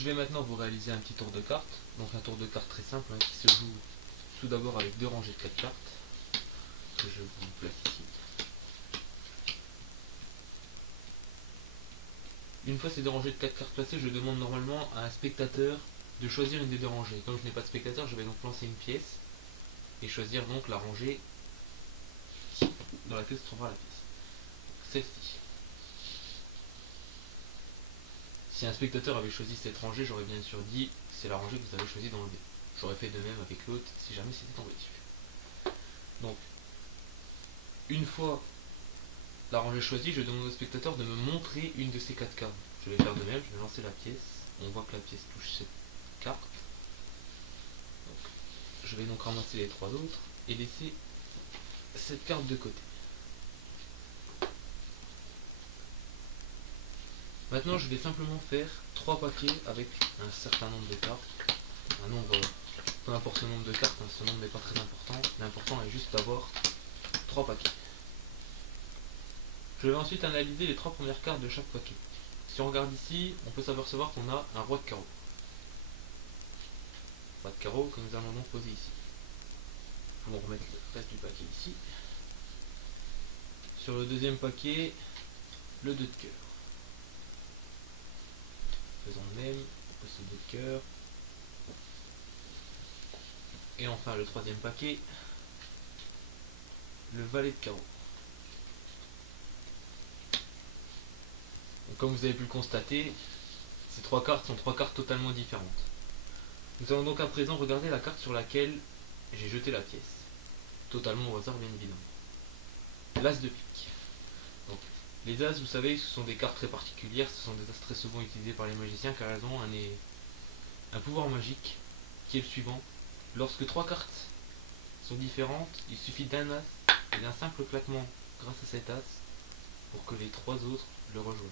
je vais maintenant vous réaliser un petit tour de carte. Donc un tour de carte très simple, hein, qui se joue tout d'abord avec deux rangées de 4 cartes, que je vous place ici. Une fois ces deux rangées de 4 cartes placées, je demande normalement à un spectateur de choisir une des deux rangées. Comme je n'ai pas de spectateur, je vais donc lancer une pièce et choisir donc la rangée dans laquelle se trouvera la pièce. Celle-ci. Si un spectateur avait choisi cette rangée, j'aurais bien sûr dit c'est la rangée que vous avez choisi d'enlever. J'aurais fait de même avec l'autre si jamais c'était tombé dessus. Donc, une fois la rangée choisie, je demande au spectateur de me montrer une de ces 4 cartes. Je vais faire de même, je vais lancer la pièce. On voit que la pièce touche cette carte. Donc, je vais donc ramasser les 3 autres et laisser cette carte de côté. Maintenant, je vais simplement faire 3 paquets avec un certain nombre de cartes. Un nombre, peu importe le nombre de cartes, hein, ce nombre n'est pas très important. L'important est juste d'avoir 3 paquets. Je vais ensuite analyser les 3 premières cartes de chaque paquet. Si on regarde ici, on peut s'apercevoir qu'on a un roi de carreau. Roi de carreau que nous allons donc poser ici. Nous allons remettre le reste du paquet ici. Sur le deuxième paquet, le 2 de cœur. Faisons le même, on pose ce 2 de cœur. Et enfin le troisième paquet, le valet de carreau. Donc, comme vous avez pu le constater, ces 3 cartes sont 3 cartes totalement différentes. Nous allons donc à présent regarder la carte sur laquelle j'ai jeté la pièce. Totalement au hasard bien évidemment. L'as de pique. Donc, les as, vous savez, ce sont des cartes très particulières, ce sont des as très souvent utilisés par les magiciens car elles ont un pouvoir magique qui est le suivant. Lorsque 3 cartes sont différentes, il suffit d'un as et d'un simple claquement grâce à cet as pour que les 3 autres le rejoignent.